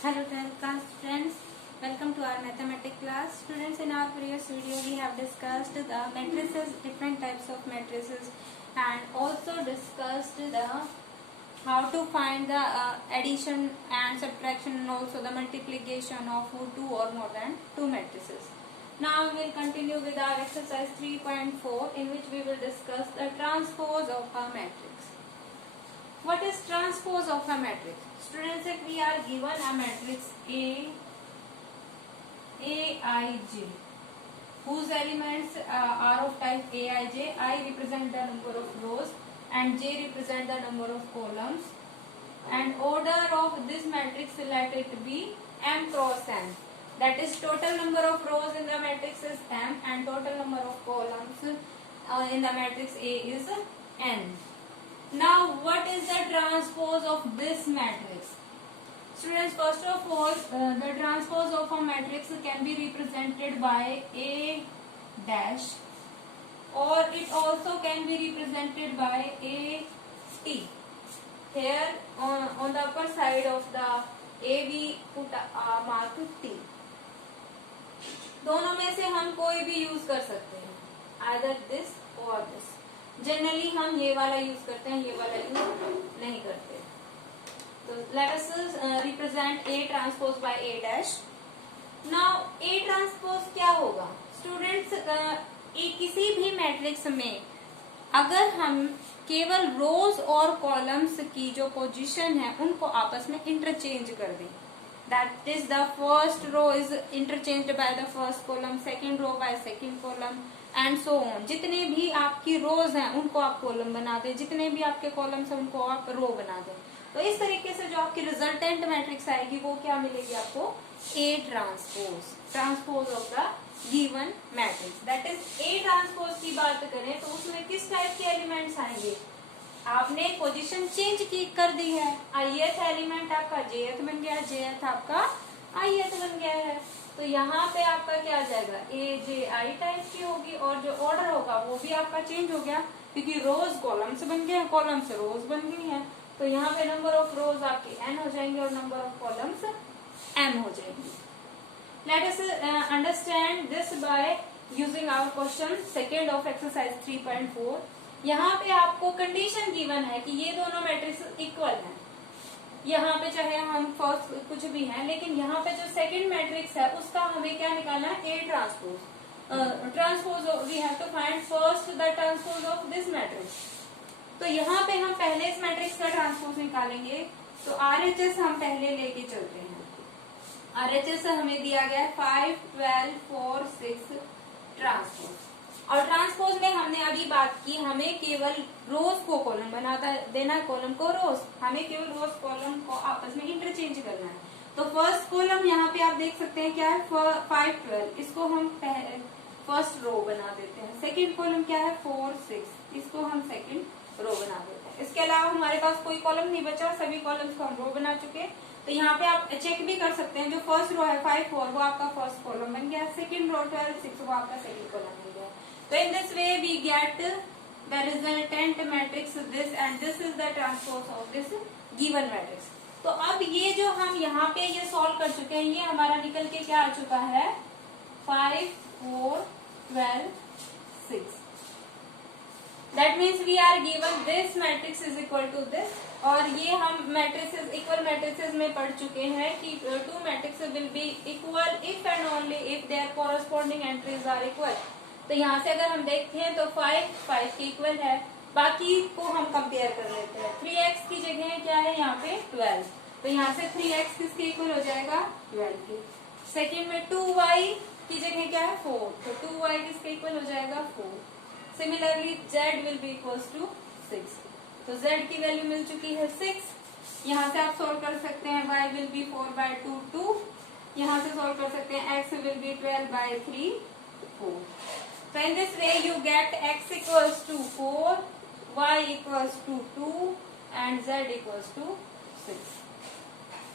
Hello 12th class friends, welcome to our mathematics class. Students, in our previous video we have discussed the matrices, different types of matrices, and also discussed the how to find the addition and subtraction and also the multiplication of two or more than two matrices. Now we will continue with our exercise 3.4 in which we will discuss the transpose of a matrix. What is transpose of a matrix? Students, if we are given a matrix Aij, whose elements are of type Aij, I represent the number of rows and J represent the number of columns, and order of this matrix let it be m cross n. That is, total number of rows in the matrix is m and total number of columns in the matrix A is n. Now, what is the transpose of this matrix? Students, first of all, the transpose of a matrix can be represented by A dash, or it also can be represented by A T. Here on the upper side of the A we put a mark T. दोनों में से हम कोई भी use कर सकते हैं, either this or this. Generally हम ये वाला यूज करते हैं, ये वाला यूज नहीं करते. तो let us represent A transpose bye A dash. Now A transpose क्या होगा? स्टूडेंट्स, किसी भी मैट्रिक्स में अगर हम केवल रोज और कॉलम्स की जो पोजीशन है उनको आपस में इंटरचेंज कर दें, that is the first row is interchanged by the first column, second row by second column and so on. जितने भी आपकी रोज हैं उनको आप कॉलम बना दें, जितने भी आपके कॉलम्स हैं उनको आप रो बना दें. तो इस तरीके से जो आपकी रिजल्टेंट मैट्रिक्स आएगी वो क्या मिलेगी आपको? A transpose, transpose of the given matrix. That is A transpose की बात करें तो उसमें किस टाइप के एलिमेंट्स आएंगे? आपने पोजीशन चेंज की कर दी है, ith एलिमेंट आपका jth बन गया, jth आपका ith बन गया है. तो यहाँ पे आपका क्या आ जाएगा? AJI टाइप की होगी, और जो ऑर्डर होगा वो भी आपका चेंज हो गया क्योंकि रोज कॉलम्स बन गए हैं, कॉलम्स रोज बन गई हैं. तो यहाँ पे नंबर ऑफ रोज आपके n हो जाएंगे और नंबर ऑफ कॉलम्स m हो जाएंगी. Let us understand this by using our question second of exercise 3.4. यहाँ पे आपको कंडीशन गिवन है कि ये दोनों मैट्रिक्स इक्वल हैं. यहाँ पे चाहे हम फर्स्ट कुछ भी हैं, लेकिन यहाँ पे जो सेकंड मैट्रिक्स है उसका हमें क्या निकालना है? A transpose. Transpose we have to find first the transpose of this matrix. तो यहाँ पे हम पहले इस मैट्रिक्स का ट्रांसपोज निकालेंगे. तो RHS हम पहले लेके चलते हैं. RHS हमें दिया गया है 5, 12, 4, 6 ट्रांसपोज. और ट्रांसपोज में हमने अभी बात की, हमें केवल रोज को कॉलम बनाता देना है, कॉलम को रोज, हमें केवल रोज कॉलम को आपस में इंटरचेंज करना है. तो फर्स्ट कॉलम यहाँ पे आप देख सकते हैं क्या है? 5, 12, इसको हम फर्स्ट रो बना देते हैं. सेकंड कॉलम क्या है? 4, 6, इसको हम सेकंड रो बना देते हैं. इसके अलावा हमारे पास कोई कॉलम नहीं बचा, सभी कॉलम्स को हम रो बना चुके. तो यहाँ पे आप चेक भी कर सकते हैं, जो फर्स्ट रो है 5, 4 वो आपका फर्स्ट कॉलम बन गया, सेकंड रो 12, 6 वो आपका सेकंड कॉलम बन गया. So in this way we get the resultant matrix this, and this is the transpose of this given matrix. तो अब ये जो हम यहाँ पे ये सॉल्व कर चुके हैं, ये हमारा निकल के क्या आ चुका है? 5, 4, 12, 6. That means we are given this matrix is equal to this. और ये हम मैट्रिसेस, इक्वल मैट्रिसेस में पढ़ चुके हैं कि two matrices will be equal if and only if their corresponding entries are equal. तो यहाँ से अगर हम देखते हैं तो 5, 5 के इक्वल है, बाकी को हम कंपेयर कर लेते हैं. 3x की जगह क्या है यहाँ पे? 12. तो यहाँ से 3x किसके इक्वल हो जाएगा? 12 के. सेकेंड में 2y की जगह क्या है? 4. तो 2y किसके इक्वल हो जाएगा? 4. Similarly z will be equals to 6. तो z की वैल्यू मिल चुकी है 6. यहाँ से आप सोल्व कर सकते हैं, y विल बी 4/2, 2. यहाँ से सोल्व कर सकते हैं, x will be 12/3, 4. So in this way you get x equals to 4, y equals to 2 and z equals to 6.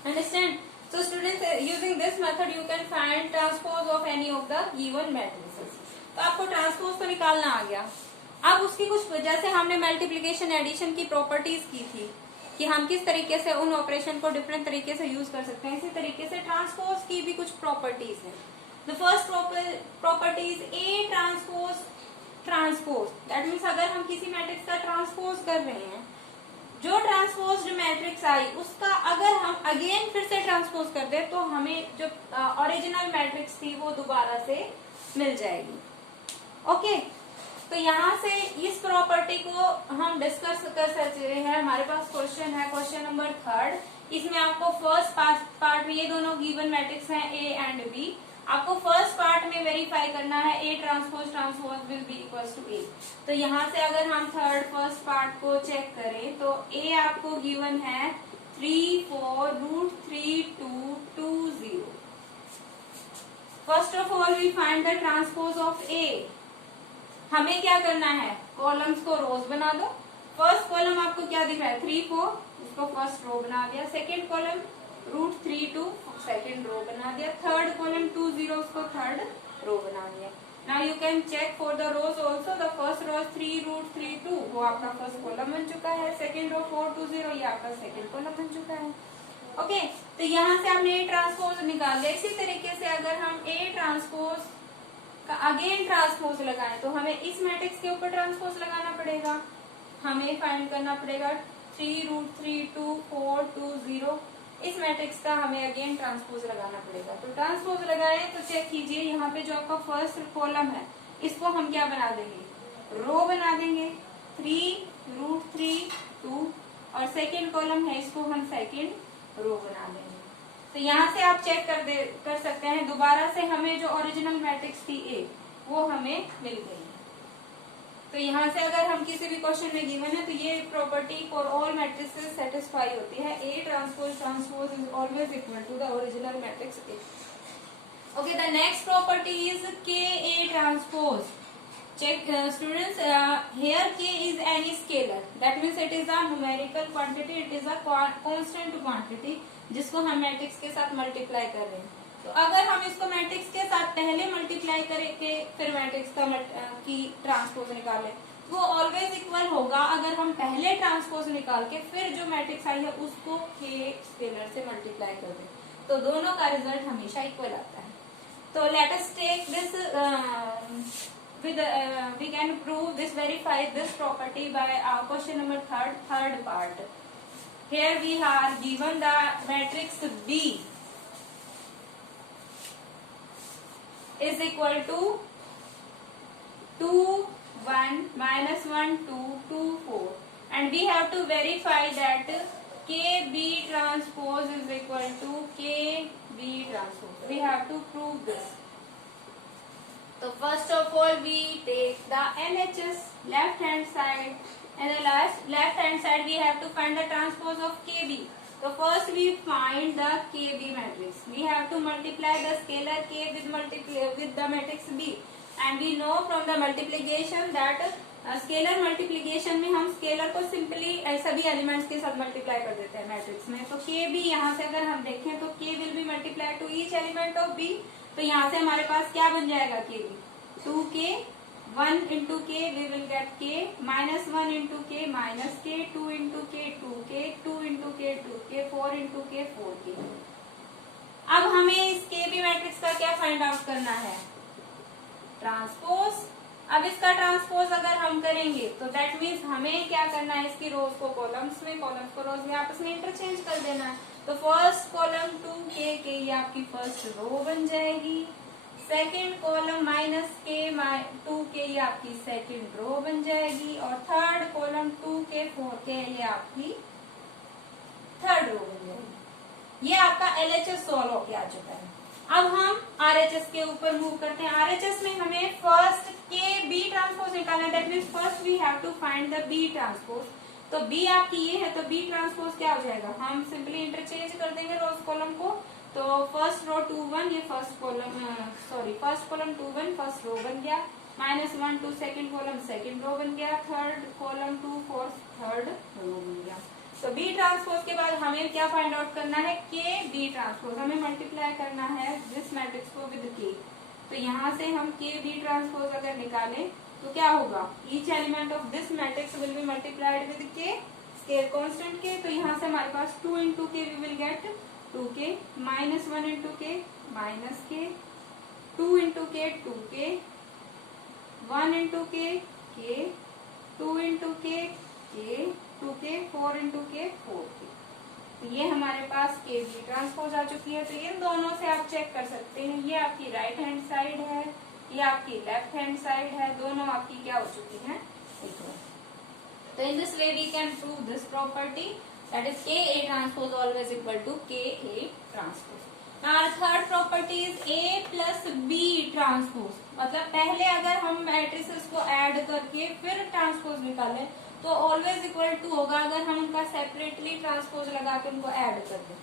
Understand? So students, using this method you can find transpose of any of the given matrices. तो आपको transpose तो निकालना आ गया. अब उसकी कुछ, जैसे हमने मल्टीप्लिकेशन एडिशन की प्रॉपर्टीज की थी, कि हम किस तरीके से उन ऑपरेशन को डिफरेंट तरीके से यूज कर सकते हैं। इसी तरीके से ट्रांसपोज की भी कुछ प्रॉपर्टीज है। The first property is A transpose transpose. That means अगर हम किसी मैट्रिक्स का ट्रांसपोज कर रहे हैं, जो ट्रांसपोज्ड मैट्रिक्स आई उसका अगर हम अगेन फिर से ट्रांसपोज कर दे तो हमें जो ओरिजिनल मैट्रिक्स थी वो दोबारा से मिल जाएगी। ओके, तो यहाँ से इस प्रॉपर्टी को हम डिस्कस कर सकते हैं। हमारे पास क्वेश्चन है, क्वेश्चन नंबर 3। इसमें आपको फर्स्ट पार्ट में ये दोनों गिवन मैट्रिक्स हैं ए एंड बी। आपको फर्स्ट पार्ट में वेरीफाई करना है A transpose transpose will be equals to A. तो यहाँ से अगर हम फर्स्ट पार्ट को चेक करें तो ए आपको गिवन है 3 4 √3 2 2 0। First of all we find the transpose of A. हमें क्या करना है, कॉलम्स को रोज बना दो। फर्स्ट कॉलम आपको क्या दिख रहा है 3 4, इसको फर्स्ट रो बना दिया। सेकेंड कॉलम √3 2, सेकेंड रो बना दिया। थर्ड कॉलम 2 0, उसको थर्ड रो बना दिया। Now you can check for the rows also. द फर्स्ट रो 3 √3 2, वो आपका फर्स्ट कॉलम बन चुका है। सेकेंड रो 4 2 0, ये आपका सेकेंड कॉलम बन चुका है। ओके, तो यहाँ से हमने ए ट्रांसपोज निकाल लिया। इसी तरीके से अगर हम ए ट्रांसपोज का अगेन ट्रांसपोज लगाएं तो हमें इस मैट्रिक्स के ऊपर ट्रांसपोज लगाना पड़ेगा। हमें फाइंड करना पड़ेगा 3 √3 2 4 2 0। इस मैट्रिक्स का हमें अगेन ट्रांसपोज लगाना पड़ेगा। तो ट्रांसपोज लगाए तो चेक कीजिए, यहाँ पे जो आपका फर्स्ट कॉलम है इसको हम क्या बना देंगे, रो बना देंगे 3 √3 2, और सेकेंड कॉलम है इसको हम सेकेंड रो बना देंगे। तो यहाँ से आप चेक कर सकते हैं दोबारा से हमें जो ओरिजिनल मैट्रिक्स थी ए वो हमें मिल गई है। तो यहाँ से अगर हम किसी भी क्वेश्चन में गिवन है तो ये property for all matrices satisfy होती है। A transpose transpose is always equal to the original matrix A. Okay, the next property is k A transpose. Check students, here k is any scalar, that means it is a numerical quantity, it is a constant quantity जिसको हम matrix के साथ multiply कर रहे हैं। तो अगर हम इसको मैट्रिक्स के साथ पहले मल्टीप्लाई करके फिर मैट्रिक्स का की ट्रांसपोज निकालें तो वो ऑलवेज इक्वल होगा। अगर हम पहले ट्रांसपोज निकाल के फिर जो मैट्रिक्स आई है उसको के स्केलर से मल्टीप्लाई कर दें तो दोनों का रिजल्ट हमेशा इक्वल आता है। तो let us take this we can prove this, verify this property by question number third part. Here we are given the matrix B is equal to 2 1 -1 2 2 4, and we have to verify that KB transpose is equal to KB transpose. We have to prove this. So first of all we take the LHS left hand side, and the left hand side we have to find the transpose of KB. So first we find the KB matrix. We have to multiply the scalar K with the matrix B, and we know from the multiplication that scalar multiplication में हम scalar को simply सभी elements के साथ multiply कर देते हैं matrix में। तो के बी यहाँ से अगर हम देखें तो k will be multiply to each element of B. तो यहाँ से हमारे पास क्या बन जाएगा k B 2k 1 into k we will get k -1 into k minus k 2 into के 2k 2 इंटू के 2k 4 इंटू के 4k। अब हमें इस के बी मैट्रिक्स का क्या फाइंड आउट करना है, ट्रांसपोज। अब इसका ट्रांसपोज अगर हम करेंगे तो दैट मीन्स हमें क्या करना है, इसकी रोज को कॉलम्स में, कॉलम्स को रोज में आपस में इंटरचेंज कर देना है। तो फर्स्ट कॉलम 2k के ये आपकी फर्स्ट रो बन जाएगी। सेकेंड कॉलम -k 2k ये आपकी सेकेंड रो बन जाएगी, और थर्ड कॉलम 2k 4k ये आपकी थर्ड रो बन जाएगी। ये आपका LHS सॉल्व होके आ चुका है। अब हम RHS के ऊपर मूव करते हैं। RHS में हमें फर्स्ट के बी ट्रांसपोज निकालना है। That means first we have to find the B transpose. तो बी आपकी ये है तो बी ट्रांसपोज क्या हो जाएगा, हम सिंपली इंटरचेंज कर देंगे रोज कॉलम को। तो फर्स्ट रो 2 1 ये first column first column 2 1 first row बन गया, -1 2 सेकेंड कॉलम सेकेंड रो बन गया, थर्ड कॉलम 2 4 थर्ड रो बन गया। तो बी ट्रांसपोज के बाद हमें क्या फाइंड आउट करना है, के बी ट्रांसपोज। हमें मल्टीप्लाई करना है दिस मैट्रिक्स को विद के। तो यहाँ से हम के बी ट्रांसपोज अगर निकालें तो क्या होगा, each element of this matrix will be multiplied with k square constant k, तो यहाँ से हमारे पास 2 into k we will get 2k, minus 1 into k minus k, 2 into के 2k, 1 इंटू के 2 इंटू के 2k, 4 इंटू के 4k। ये हमारे पास के बी ट्रांसपोज आ चुकी है। तो इन दोनों से आप चेक कर सकते हैं, ये आपकी राइट हैंड साइड है, ये आपकी लेफ्ट हैंड साइड है, दोनों आपकी क्या हो चुकी हैं, इक्वल। तो in this way we can prove this property, that is k A transpose always equal to k A transpose. और third property is A plus B transpose, मतलब पहले अगर हम मैट्रिसेस को ऐड करके फिर ट्रांसपोज निकालें तो ऑलवेज इक्वल टू होगा, अगर हम उनका सेपरेटली ट्रांसपोज लगा के उनको ऐड कर दें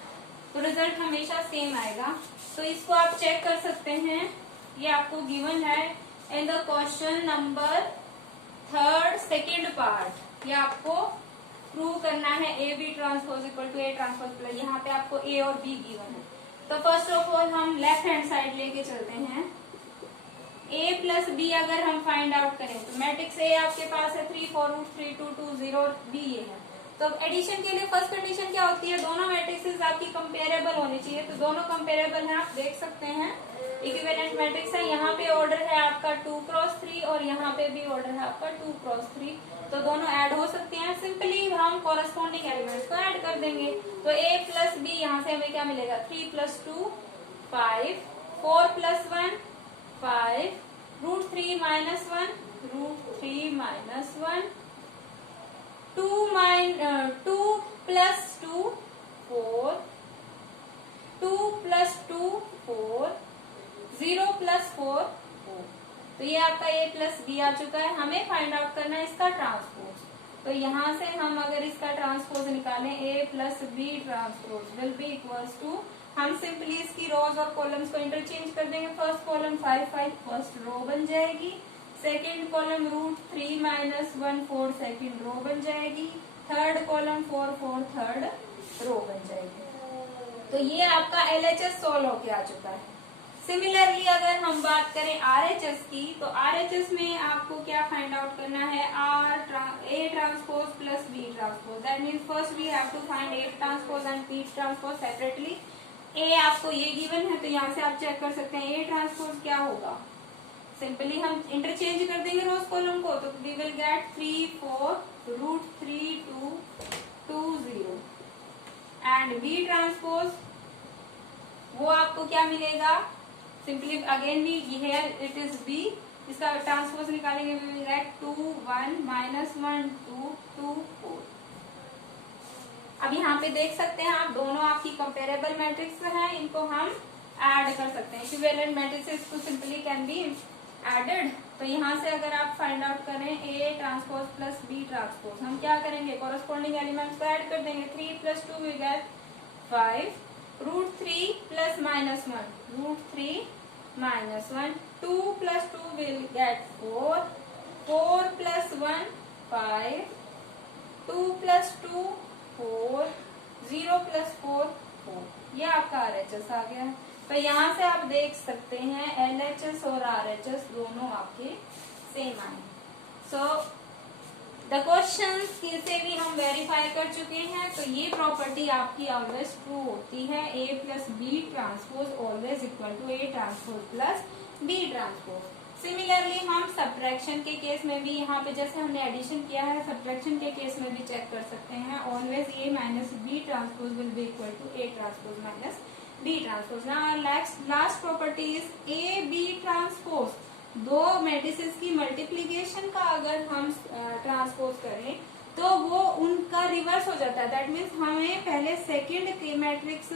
तो रिजल्ट हमेशा सेम आएगा। तो इसको आप चेक कर सकते हैं, ये आपको गिवन है in the question number 3rd second part. ये आपको प्रूव करना है A B transpose equal to A transpose plus, यहाँ पे आपको ए और बी गिवन है। तो फर्स्ट ऑफ ऑल हम लेफ्ट हैंड साइड लेके चलते हैं। a प्लस बी अगर हम फाइंड आउट करें तो मैट्रिक्स ए आपके पास है 3 4 3 2 2 0 और बी ये है। तो एडिशन के लिए फर्स्ट कंडीशन क्या होती है, दोनों मैट्रिक्सेस आपकी कंपेरेबल होनी चाहिए। तो दोनों कंपेरेबल हैं, आप देख सकते हैं इक्विवेलेंट मैट्रिक्स है। यहाँ पे ऑर्डर है आपका 2 क्रॉस 3 और यहाँ पे भी ऑर्डर है आपका 2 क्रॉस 3, तो दोनों ऐड हो सकते हैं। सिंपली हम कॉरेस्पॉन्डिंग एलिमेंट्स को ऐड कर देंगे। तो a प्लस बी यहाँ से हमें क्या मिलेगा, 3 plus 2 5, 4 plus 1 5, √3 minus 1 √3 minus 1, 2 plus 2 4, 2 plus 2 4, 0 plus 4 4। तो ये आपका a प्लस बी आ चुका है। हमें फाइंड आउट करना है इसका ट्रांसपोज। तो यहाँ से हम अगर इसका ट्रांसपोज निकालें, a plus B transpose will be equals to, हम सिंपली इसकी रोज और कॉलम्स को इंटरचेंज कर देंगे। फर्स्ट कॉलम 5 5 फर्स्ट रो बन जाएगी, second column √3 minus 1 4 second row बन जाएगी, थर्ड कॉलम 4 4 थर्ड रो बन जाएगी। तो ये आपका LHS सोल्व होके आ चुका है। सिमिलरली अगर हम बात करें RHS की, तो RHS में आपको क्या फाइंड आउट करना है, A transpose plus B transpose. That means first we have to find A transpose and B transpose separately. A आपको ये गिवन है, तो यहाँ से आप चेक कर सकते हैं A ट्रांसपोज क्या होगा। सिंपली हम इंटरचेंज कर देंगे रोज कॉलम को, तो we will get 3 4 √3 2 2 0 and B transpose वो आपको क्या मिलेगा, सिंपली अगेन भी ये इट इज B, इसका ट्रांसपोज निकालेंगे वी विल गेट 2 1 माइनस 1 2 2 4। अब यहाँ पे देख सकते हैं आप, दोनों आपकी कंपेरेबल मैट्रिक्स हैं, इनको हम ऐड कर सकते हैं। इक्विवेलेंट मैट्रिक्स को सिंपली कैन बी एडेड। तो यहाँ से अगर आप फाइंड आउट करें A transpose plus B transpose, हम क्या करेंगे, कॉरेस्पॉन्डिंग एलिमेंट्स को ऐड कर देंगे। 3 plus 2 will get 5, √3 plus minus 1 √3 minus 1, 2 plus 2 will get 4, 4 plus 1 5, 2 plus 2 4, 0 plus 4 4। ये आपका RHS आ गया है। तो यहाँ से आप देख सकते हैं LHS और RHS दोनों आपके सेम आए। सो द क्वेश्चन से भी हम वेरीफाई कर चुके हैं। तो ये प्रॉपर्टी आपकी ऑलवेज ट्रू होती है, A plus B transpose always equal to A transpose plus B transpose. Similarly हम सब्ट्रैक्शन के केस में भी, यहाँ पे जैसे हमने एडिशन किया है, सब्ट्रैक्शन के केस में भी चेक कर सकते हैं। Always A minus B transpose will be equal to A transpose minus B transpose. Last property is A B transpose. दो मैट्रिसेस की मल्टीप्लीकेशन का अगर हम ट्रांसपोज करें तो वो उनका रिवर्स हो जाता है। दैट मीन्स हमें पहले सेकेंड के मैट्रिक्स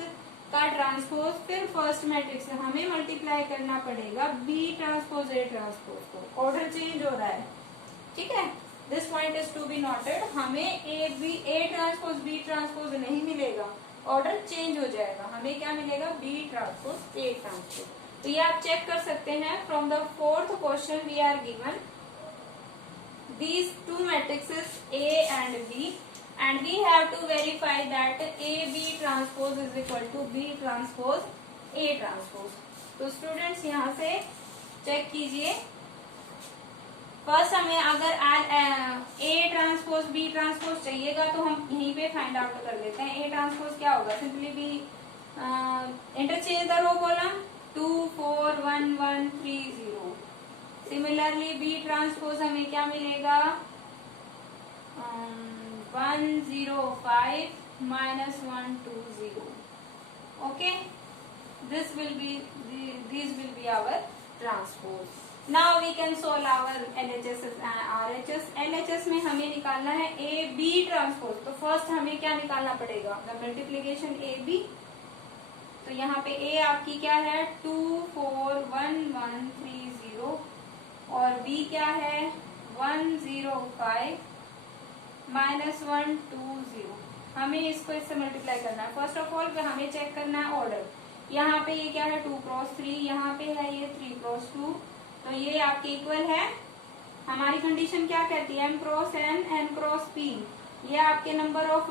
का ट्रांसपोज फिर फर्स्ट मैट्रिक्स हमें मल्टीप्लाई करना पड़ेगा B ट्रांसपोज A ट्रांसपोज को। ऑर्डर चेंज हो रहा है, ठीक है। This point is to be noted. हमें A ट्रांसपोज B ट्रांसपोज नहीं मिलेगा, ऑर्डर चेंज हो जाएगा। हमें क्या मिलेगा, B ट्रांसपोज A ट्रांसपोज। तो ये आप चेक कर सकते हैं। From the 4th question we are given these two matrices A and B and we have to verify that AB transpose is equal to B transpose A transpose। तो students यहाँ से check कीजिए, first हमें अगर A transpose B transpose चाहिएगा तो हम यहीं पे फाइंड आउट कर लेते हैं। ए ट्रांसपोज क्या होगा, simply be interchange the row column 2 4 1 1 3 0। Similarly B transpose हमें क्या मिलेगा 1 0 5 -1 2 0। Okay, these will be our transpose. Now we can solve our LHS and RHS. LHS में हमें निकालना है ए बी ट्रांसपोज। तो फर्स्ट हमें क्या निकालना पड़ेगा, द मल्टीप्लीकेशन ए बी। तो यहाँ पे ए आपकी क्या है 2 4 1 1 3 0 और बी क्या है 1 0 5 -1 2 0। हमें इसको इससे मल्टीप्लाई करना है। फर्स्ट ऑफ ऑल हमें चेक करना है ऑर्डर। यहाँ पे ये क्या है 2 क्रॉस 3, यहाँ पे है ये 3 क्रॉस 2, तो ये आपके इक्वल है। हमारी कंडीशन क्या कहती है, m cross n n cross p। ये आपके number of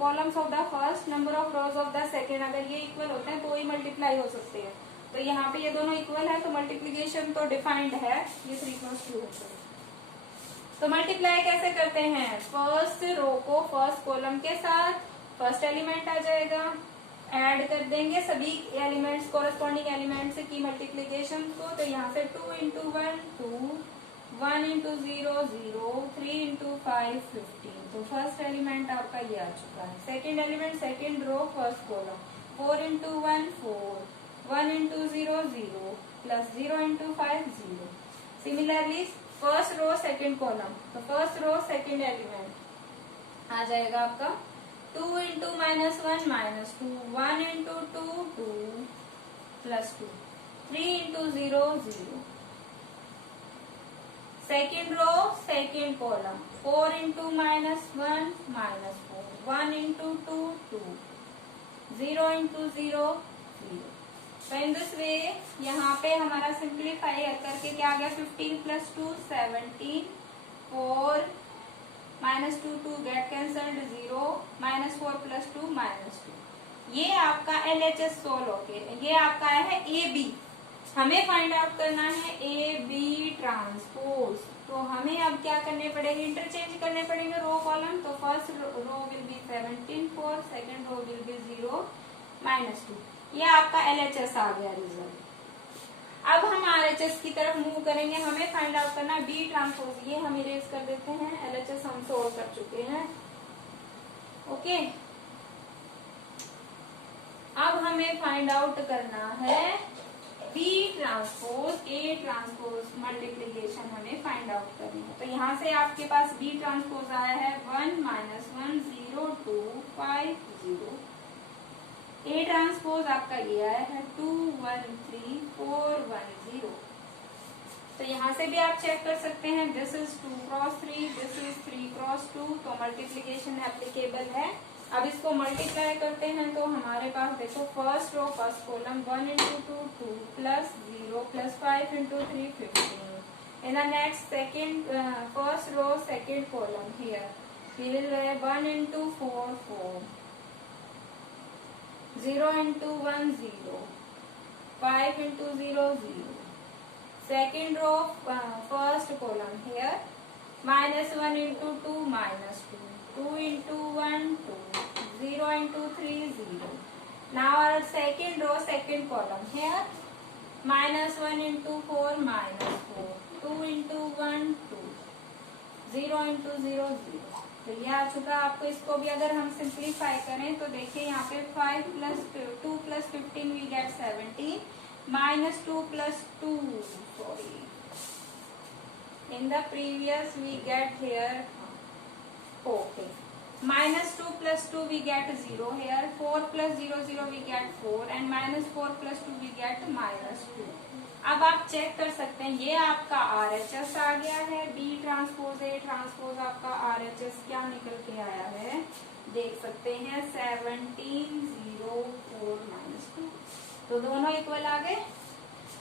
columns of the first, number of rose of the second, अगर ये इक्वल होते हैं तो ही मल्टीप्लाई हो सकते हैं। तो यहाँ पे ये दोनों इक्वल है तो मल्टीप्लीकेशन तो डिफाइंड है, ये 3 क्रॉस 2 है। तो मल्टीप्लाई कैसे करते हैं, फर्स्ट रो को फर्स्ट कॉलम के साथ फर्स्ट एलिमेंट आ जाएगा, ऐड कर देंगे सभी एलिमेंट्स कोरस्पॉन्डिंग एलिमेंट्स की मल्टीप्लीकेशन को। तो यहाँ से 2 इंटू 1 2, 1 इंटू 0 0, 3 इंटू 5 15। तो फर्स्ट एलिमेंट आपका ये आ चुका है। Second element second row first column 4 into 1 4, 1 into 0 0 plus 0 into 5 0। Similarly first row second column, तो फर्स्ट रो सेकेंड एलिमेंट आ जाएगा आपका 2 into -1 -2, 1 into 2 2 plus 2, 3 into 0 0। Second row second column 4 into -1 -4, 1 into 2 2, 0 into 0 0। तो इन दिस वे यहाँ पे हमारा simplify करके क्या आ गया 15 प्लस 2 17, 4 -2 2 गेट कैंसल्ड 0, -4 प्लस 2 -2। ये आपका LHS सोल्व हो गया। ये आपका है ए बी। हमें फाइंड आउट करना है ए बी ट्रांसपोज। तो हमें अब क्या करने पड़ेंगे, इंटरचेंज करने पड़ेंगे रो कॉलम। तो first row will be 17 4, second row will be 0 -2। ये आपका LHS आ गया रिजल्ट। अब हम RHS की तरफ मूव करेंगे। हमें फाइंड आउट करना है बी ट्रांसपोज। ये हम इरेज कर देते हैं, LHS हम सोल्व कर चुके हैं। ओके, अब हमें फाइंड आउट करना है B transpose A transpose multiplication हमें फाइंड आउट करनी है। तो यहाँ से आपके पास बी ट्रांसपोज आया है 1 -1 0 2 5 0। ए ट्रांसपोज आपका ये आया है 2 1 3 4 1 0। तो यहाँ से भी आप चेक कर सकते हैं, this is 2 cross 3, this is 3 cross 2। तो मल्टीप्लीकेशन एप्लीकेबल है। अब इसको मल्टीप्लाई करते हैं तो हमारे पास देखो first row first column 1 into 2 2 plus 0 plus 5 into 3 15। In the next second first row second column here we will 1 into 4 4, 0 into 1 0, 5 into 0 0. Second row first column here -1 into 2 -2, 2 into 1 2, 0 into 3 0. Now our second row second column here -1 into 4 -4, 2 into 1 2, 0 into 0 0। तो ये आ चुका आपको। इसको भी अगर हम simplify करें तो देखिए यहाँ पे 5 plus 2 plus 15 we get 17, -2 plus 2 sorry in the previous we get here okay -2 plus 2 we get 0 here, 4 plus 0 0 we get 4 and -4 plus 2 we get -2। अब आप चेक कर सकते हैं ये आपका RHS आ गया है। बी ट्रांसपोज ए ट्रांसपोज आपका RHS क्या निकल के आया है देख सकते हैं 17 0 4 -2। तो दोनों इक्वल आ गए।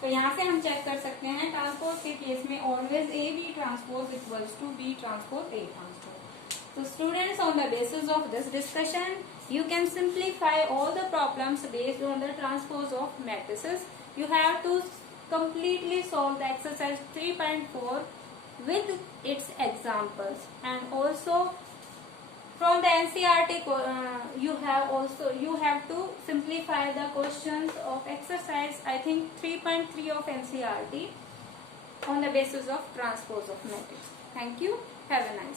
तो यहाँ से हम चेक कर सकते हैं ट्रांसपोज के केस में always A B transpose equals to B transpose A transpose. So students, on the basis of this discussion, you can simplify all the problems based on the transpose of matrices. You have to completely solve the exercise 3.4 with its examples. And also from the NCERT you have to simplify the questions of exercise, I think 3.3 of NCERT on the basis of transpose of matrix. Thank you. Have a nice day.